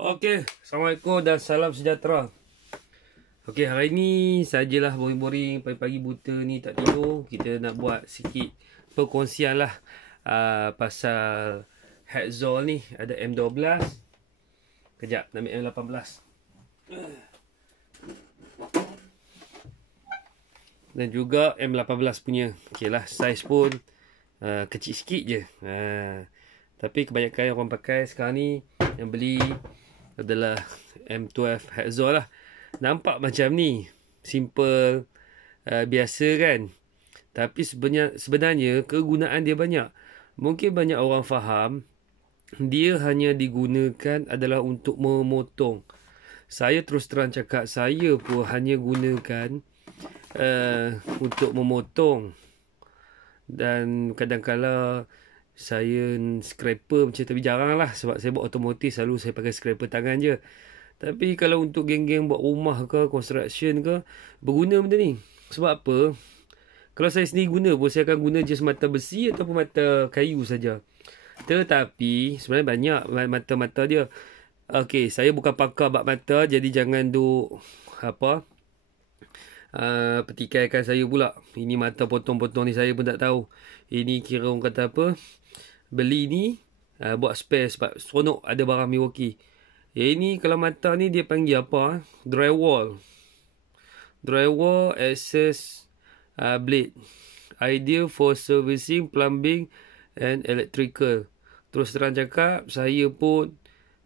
Okey, Assalamualaikum dan salam sejahtera. Okey, hari ni sajalah boring-boring pagi-pagi buta ni tak tidur. Kita nak buat sikit perkongsian lah pasal Hacksaw ni. Ada M12. Kejap, nak ambil M18. Dan juga M18 punya. Okey lah, saiz pun kecil sikit je. Tapi kebanyakan orang pakai sekarang ni yang beli adalah M12 Hacksaw lah. Nampak macam ni, simple, biasa kan. Tapi sebenarnya kegunaan dia banyak. Mungkin banyak orang faham dia hanya digunakan adalah untuk memotong. Saya terus terang cakap, saya pun hanya gunakan untuk memotong. Dan kadang-kadang saya scraper macam, tapi jarang lah. Sebab saya buat otomotif, selalu saya pakai scraper tangan je. Tapi kalau untuk geng-geng buat rumah ke, construction ke, berguna benda ni. Sebab apa? Kalau saya sendiri guna pun, saya akan guna je semata besi ataupun mata kayu saja. Tetapi sebenarnya banyak mata-mata dia. Okey, saya bukan pakar bab mata, jadi jangan duk petikaikan saya pula. Ini mata potong-potong ni saya pun tak tahu. Ini kira orang kata apa, beli ni buat spare sebab seronok ada barang Milwaukee. Ini kalau mata ni dia panggil apa? Drywall access blade. Ideal for servicing, plumbing and electrical. Terus terang cakap, saya pun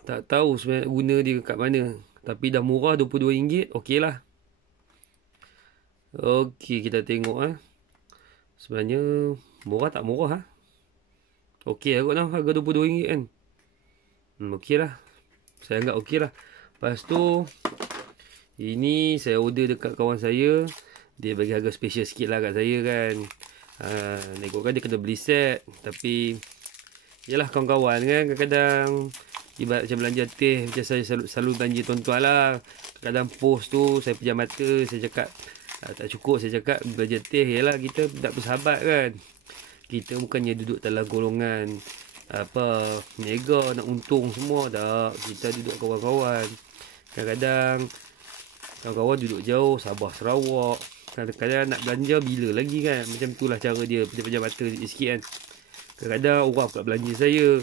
tak tahu sebenarnya guna dia kat mana. Tapi dah murah, RM22. Okey lah. Okey, kita tengok sebenarnya murah tak murah Okey lah kot lah, harga RM22 kan. Okey lah. Saya anggap okey lah. Lepas tu, ini saya order dekat kawan saya. Dia bagi harga special sikit lah kat saya kan. Nekotkan dia kena beli set. Tapi, yalah kawan-kawan kan. Kadang-kadang, ibarat macam belanja teh. Macam saya selalu belanja tuan-tuan lah. Kadang post tu, saya pejam mata. Saya cakap, tak cukup. Saya cakap, belanja teh. Yalah, kita tak bersahabat kan. Kita bukannya duduk dalam golongan mega nak untung semua. Tak, kita duduk kawan-kawan. Kadang-kadang kawan-kawan duduk jauh, Sabah, Sarawak. Kadang-kadang nak belanja bila lagi kan. Macam itulah cara dia, pejam mata sikit kan. Kadang-kadang orang pula belanja saya.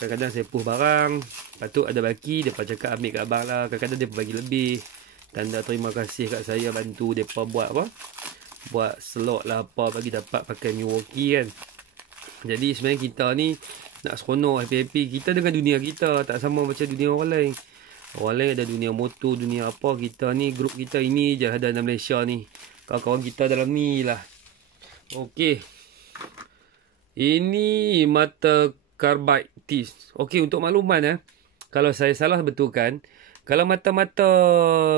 Kadang-kadang saya push barang, patut ada baki, dia cakap ambil kat abang lah. Kadang-kadang dia bagi lebih. Tanda terima kasih kat saya, bantu mereka buat slot lah apa, bagi dapat pakai Milwaukee kan. Jadi sebenarnya kita ni nak seronok, happy-happy. Kita dengan dunia kita tak sama macam dunia orang lain. Orang lain ada dunia motor, dunia apa. Kita ni, grup kita ini je ada dalam Malaysia ni. Kawan-kawan kita dalam ni lah. Okey. Ini mata carbide teeth. Okey, untuk makluman kalau saya salah betulkan. Kalau mata-mata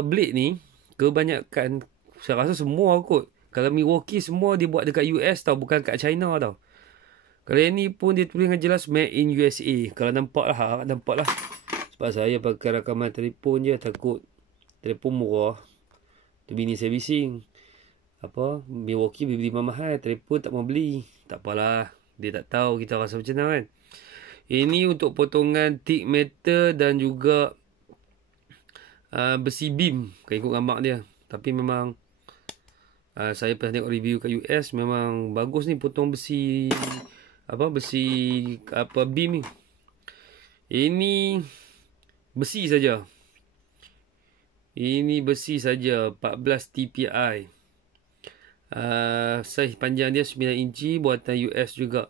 blade ni, kebanyakan, saya rasa semua kot. Kalau Milwaukee semua dibuat dekat US tau, bukan kat China tau. Kalau yang ni pun dia tulis dengan jelas made in USA. Kalau nampak lah. Sebab saya pakai rakaman telefon je, takut telefon murah. Tu bini saya bising. Milwaukee beli mahal, telefon tak mau beli. Tak apalah, dia tak tahu kita rasa macam mana kan. Ini untuk potongan thick metal dan juga besi beam. Kan ikut gambar dia. Tapi memang saya pernah tengok review kat US, memang bagus ni potong besi beam ni. Ini besi saja. 14 TPI. Saiz panjang dia 9 inci, buatan US juga.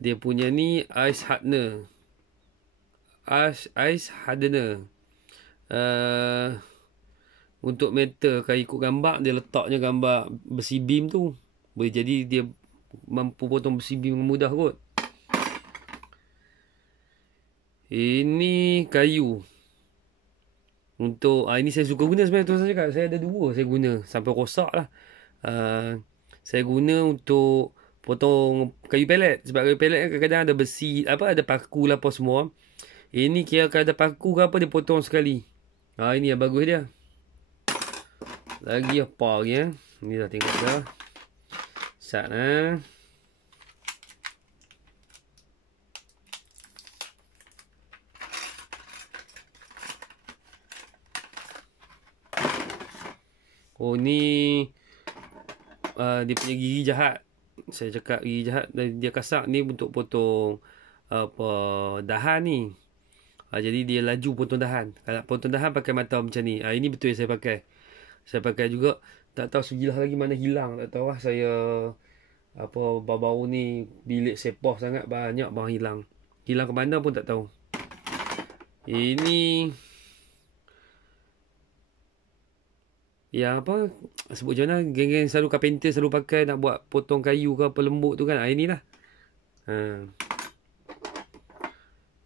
Dia punya ni ice hardener. Untuk metal, kalau ikut gambar dia letaknya gambar besi beam tu. Boleh jadi dia mampu potong besi beam dengan mudah kot. Ini kayu. Untuk ini saya suka guna sebenarnya, tu saya cakap. Saya ada dua saya guna sampai rosak lah. Saya guna untuk potong kayu pelet. Sebab kayu pelet kadang-kadang ada besi, ada paku lah apa semua. Ini kira kalau ada paku ke apa, dia potong sekali. Ini yang bagus dia. Lagi apa lagi Ni dah tengok dah. Sat Oh ni dia punya gigi jahat. Saya cakap gigi jahat dia kasar ni untuk potong apa dahan ni. Jadi dia laju potong dahan. Kalau potong dahan pakai mata macam ni. Ini betul yang saya pakai. Saya pakai juga. Tak tahu sebilah lagi mana hilang. Tak tahu lah saya apa baru-baru ni bilik sepoh sangat banyak barang hilang. Hilang ke mana pun tak tahu. Ini yang apa sebut macam mana, geng-geng selalu carpenter selalu pakai nak buat potong kayu ke apa lembut tu kan. Inilah.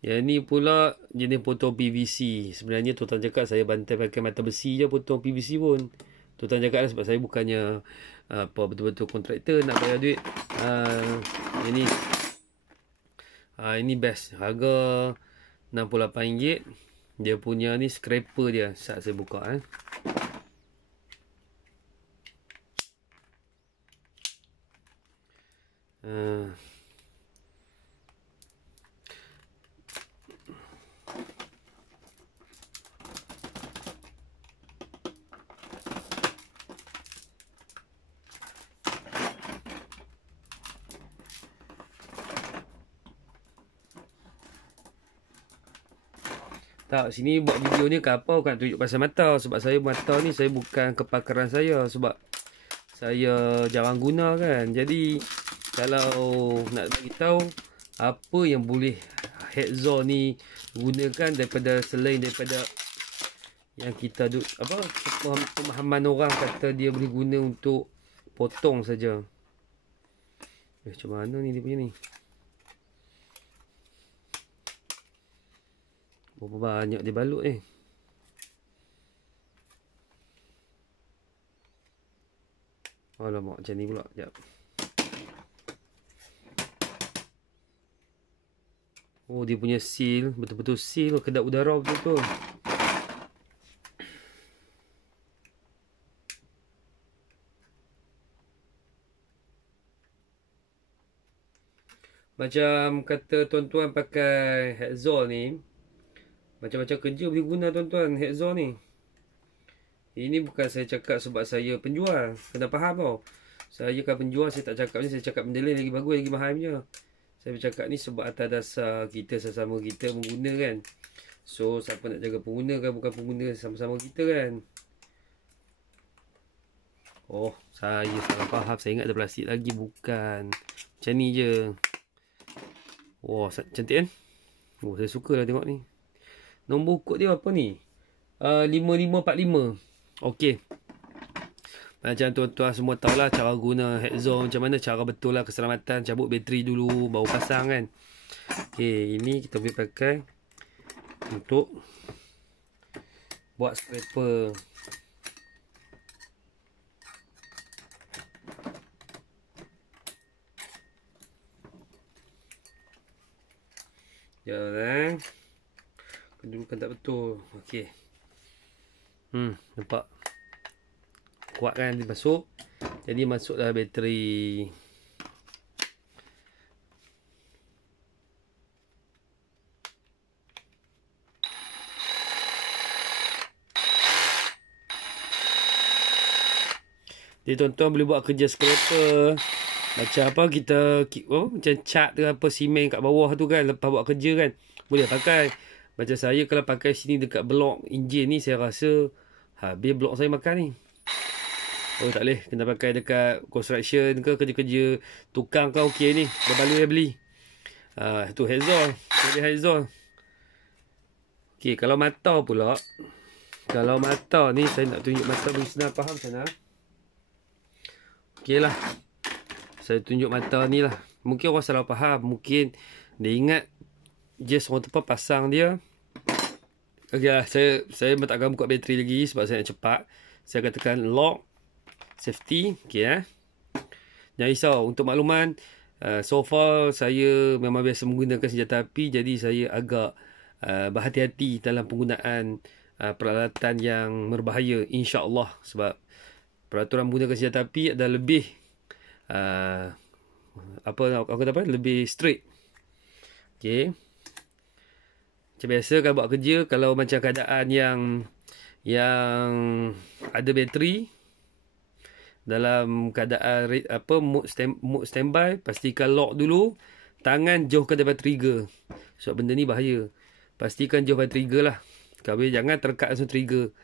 Yang ni pula jenis potong PVC. Sebenarnya tuan-tuan cakap saya bantai pakai mata besi je potong PVC pun. Tuan-tuan cakap lah sebab saya bukannya apa betul-betul kontraktor nak bayar duit. Ini best. Harga RM68. Dia punya ni scraper dia. Saat saya buka Tak, sini buat video ni ke apa bukan tunjuk pasal mata. Sebab saya mata ni saya bukan kepakaran saya. Sebab saya jarang guna kan. Jadi kalau nak bagi tahu apa yang boleh Hacksaw ni gunakan daripada selain daripada yang kita apa pemahaman orang kata dia boleh guna untuk potong saja. Macam mana ni dia punya ni? Berapa banyak dia balut ni? Alamak, macam ni pula. Sekejap. Oh, dia punya seal. Betul-betul seal. Kedap udara betul-betul. Macam kata tuan-tuan pakai Hacksaw ni. Macam-macam kerja boleh guna tuan-tuan Hacksaw ni. Ini bukan saya cakap sebab saya penjual. Kena faham tau. Saya kan penjual, saya tak cakap ni. Saya cakap benda lain lagi bagus, lagi mahal punya. Saya bercakap ni sebab atas dasar kita sesama kita pengguna kan. So, siapa nak jaga pengguna kan, bukan pengguna sama-sama kita kan. Oh, saya salah faham. Saya ingat ada plastik lagi. Bukan. Macam ni je. Wah, cantik kan? Oh, saya suka lah tengok ni. Nombor kod dia apa ni? 5545. Okey. Macam tuan-tuan semua tahulah cara guna Hacksaw macam mana, cara betul lah keselamatan. Cabut bateri dulu baru pasang kan. Okey, ini kita boleh pakai untuk buat scraper. Jangan kedudukan tak betul. Okey. Nampak kuat kan dia masuk. Jadi masuklah bateri. Jadi tuan-tuan boleh buat kerja scraper. Macam apa kita macam cat ke apa simen kat bawah tu kan, lepas buat kerja kan. Boleh pakai. Macam saya kalau pakai sini dekat blok enjin ni, saya rasa habis blok saya makan ni. Oh tak boleh, kena pakai dekat construction ke, kerja-kerja tukang ke okey ni. Dah baru saya beli. Tu Hacksaw. Jadi Hacksaw. Okey, kalau mata pula. Kalau mata ni saya nak tunjuk mata bagi senang faham sana. Okey lah. Saya tunjuk mata ni lah. Mungkin orang salah faham. Mungkin dia ingat just orang tempat pasang dia. Okey lah. Saya takkan buka bateri lagi sebab saya nak cepat. Saya katakan lock. Safety. Okey jangan risau. Untuk makluman. So far saya memang biasa menggunakan senjata api. Jadi saya agak berhati-hati dalam penggunaan peralatan yang berbahaya. InsyaAllah. Sebab peraturan menggunakan senjata api adalah lebih lebih strict. Okey. Macam biasa kalau buat kerja, kalau macam keadaan yang ada bateri, dalam keadaan mode standby, pastikan lock dulu. Tangan jauhkan daripada trigger. Sebab benda ni bahaya. Pastikan jauh daripada trigger lah. Kalau jangan terkat langsung trigger.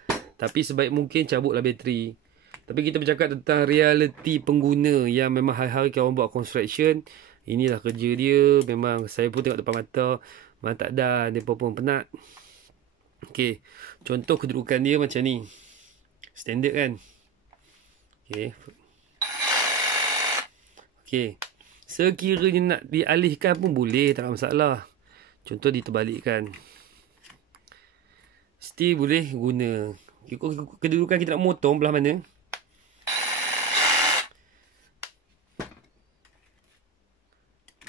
Tapi sebaik mungkin cabutlah bateri. Tapi kita bercakap tentang realiti pengguna yang memang hari-hari kalau orang buat construction, inilah kerja dia. Memang saya pun tengok depan mata, memang tak ada, dia pun penat. Okey, contoh kedudukan dia macam ni. Standard kan? Okey. Okey. Sekiranya nak dialihkan pun boleh, tak ada masalah. Contoh diterbalikkan. Still boleh guna. Kedudukan kita nak motong belah mana?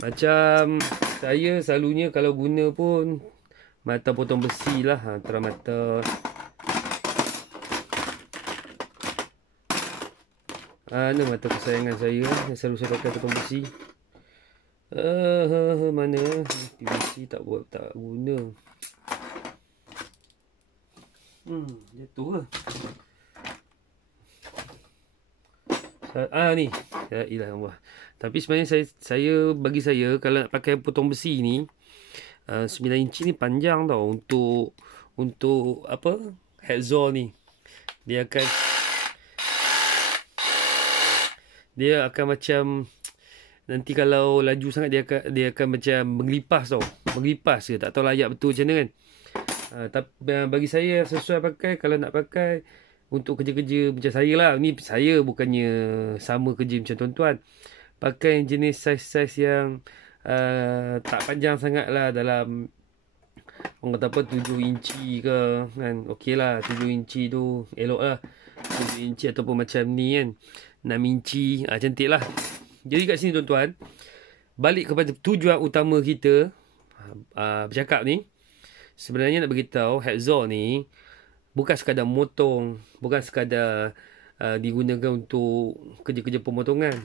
Macam saya selalunya kalau guna pun mata potong besi lah. Antara mata mana mata kesayangan saya yang selalu saya pakai potong besi. Mana PVC tak guna. Jatuh ke? Ni. Ya ilah Allah. Tapi sebenarnya saya bagi saya kalau nak pakai potong besi ni 9 inci ni panjang tau untuk apa? Hacksaw ni. Dia akan macam nanti kalau laju sangat dia akan macam mengelipas tau. Mengelipas ke tak tahu layak betul macam mana kan. Tapi bagi saya sesuai pakai kalau nak pakai untuk kerja-kerja macam saya lah. Ni saya bukannya sama kerja macam tuan-tuan. Pakai jenis saiz-saiz yang tak panjang sangat lah, dalam orang kata apa 7 inci ke kan. Okey lah 7 inci tu elok lah. 7 inci ataupun macam ni kan 6 inci cantik lah. Jadi kat sini tuan-tuan, balik kepada tujuan utama kita bercakap ni. Sebenarnya nak beritahu hacksaw ni bukan sekadar motong, bukan sekadar digunakan untuk kerja-kerja pemotongan.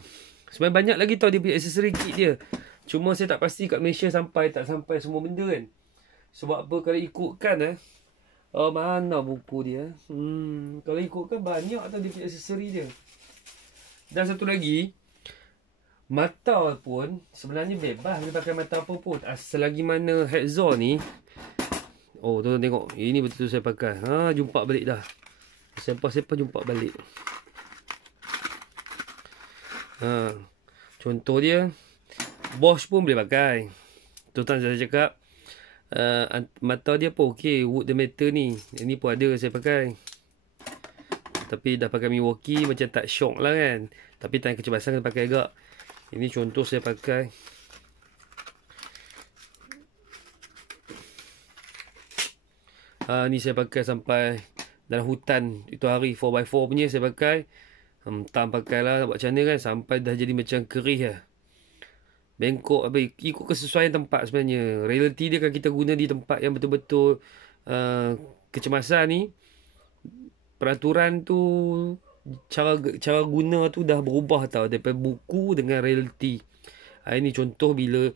Sebenarnya banyak lagi tau dia punya aksesori kit dia. Cuma saya tak pasti kat Malaysia tak sampai semua benda kan. Sebab apa kalau ikutkan mana buku dia. Kalau ikutkan banyak tau dia punya aksesori dia. Dan satu lagi, mata pun sebenarnya bebas dia pakai mata apa pun. Selagi mana hacksaw ni, tuan-tuan tengok. Ini betul saya pakai. Jumpa balik dah. Sempah jumpa balik. Contoh dia, Bosch pun boleh pakai. Tuan-tuan saya cakap mata dia pun okey. Wood the metal ni. Ini pun ada saya pakai. Tapi dah pakai Milwaukee macam tak shock lah kan. Tapi tangan kecemasan kena pakai agak. Ini contoh saya pakai. Ni saya pakai sampai dalam hutan itu hari 4x4 punya saya pakai. Tam pakai lah buat macam mana kan. Sampai dah jadi macam kerih lah. Bengkok ikut kesesuaian tempat sebenarnya. Reality dia kan kita guna di tempat yang betul-betul kecemasan ni. Peraturan tu cara guna tu dah berubah tau. Daripada buku dengan reality. Ini contoh bila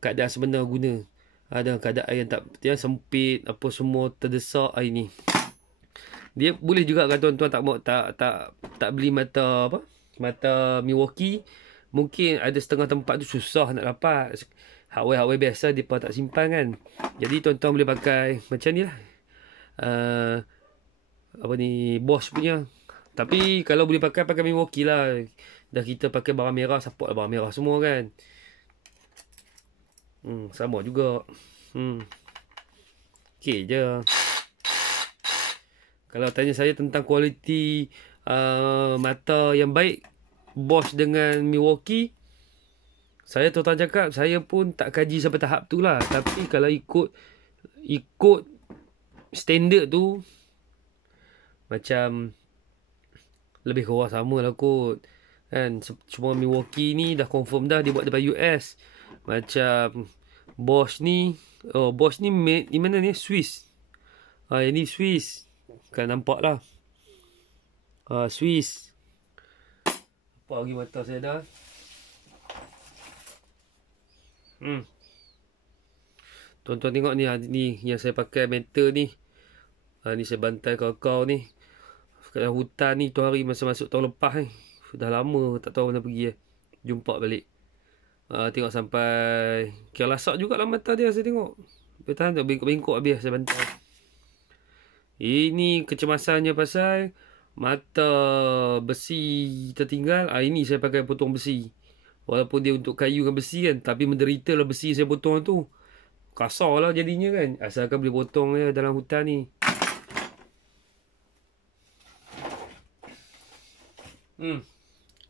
keadaan sebenar guna. Ada keadaan yang sempit, apa semua terdesak ini. Dia boleh juga kalau tuan-tuan tak beli mata Milwaukee, mungkin ada setengah tempat tu susah nak dapat. Hardware biasa dia tak simpan kan. Jadi tuan-tuan boleh pakai macam ni lah. Bosch punya. Tapi kalau boleh pakai Milwaukee lah. Dah kita pakai barang merah, support lah barang merah semua kan. Sama juga. Okey je. Kalau tanya saya tentang kualiti mata yang baik Bosch dengan Milwaukee, saya tuan-tuan cakap saya pun tak kaji sampai tahap tu lah. Tapi kalau ikut standard tu macam lebih kurang sama lah kot kan. Cuma Milwaukee ni dah confirm dah dia buat daripada US. Macam Bosch ni made di mana ni? Swiss. Ini Swiss. Kan nampak lah. Swiss. Apa lagi mata saya dah? Tuan-tuan tengok ni yang saya pakai metal ni. Ni saya bantai kau ni. Kat hutan ni tu hari masa masuk tahun lepas ni. Dah lama tak tahu mana pergi jumpa balik. Tengok sampai kira lasak jugalah mata dia, saya tengok. Dia tahan tak bengkok-bengkok habis saya bantai. Ini kecemasannya pasal mata besi tertinggal. Ini saya pakai potong besi. Walaupun dia untuk kayu dengan besi kan, tapi menderita lah besi saya potong tu. Kasar lah jadinya kan. Asalkan boleh potong je dalam hutan ni.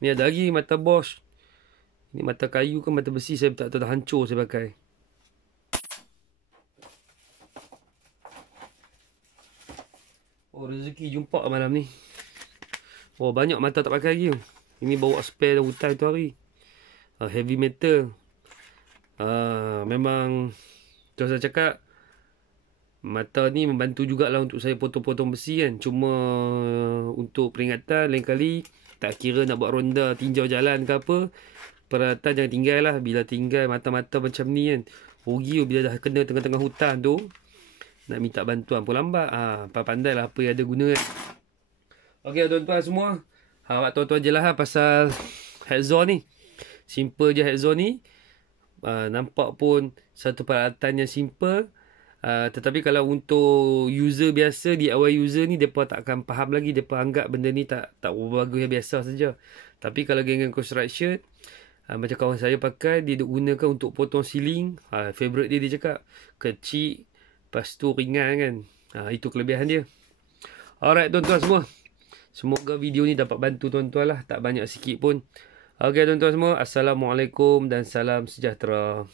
Ni ada lagi mata Bosch. Ni mata kayu ke mata besi saya tak tahu, dah hancur saya pakai. Oh, rezeki jumpa malam ni. Oh, banyak mata tak pakai lagi. Ini bawa spare hutan tu hari. Heavy metal. Memang terus saya cakap, mata ni membantu jugalah untuk saya potong-potong besi kan. Cuma untuk peringatan, lain kali tak kira nak buat ronda tinjau jalan ke apa, peralatan jangan tinggal lah. Bila tinggal mata-mata macam ni kan, rugi bila dah kena tengah-tengah hutan tu, nak minta bantuan pun lambat. Pandai lah apa yang ada guna kan. Ok tuan-tuan semua, awak tuan-tuan je lah pasal headzone ni. Simple je headzone ni. Nampak pun satu peralatan yang simple. Tetapi kalau untuk user biasa, DIY user ni, mereka tak akan faham lagi. Mereka anggap benda ni tak bagus yang biasa saja. Tapi kalau geng construction, macam kawan saya pakai, dia gunakan untuk potong ceiling. Favorite dia cakap kecil, lepas tu ringan kan. Itu kelebihan dia. Alright tuan-tuan semua, semoga video ni dapat bantu tuan-tuan lah. Tak banyak sikit pun. Ok tuan-tuan semua, Assalamualaikum dan salam sejahtera.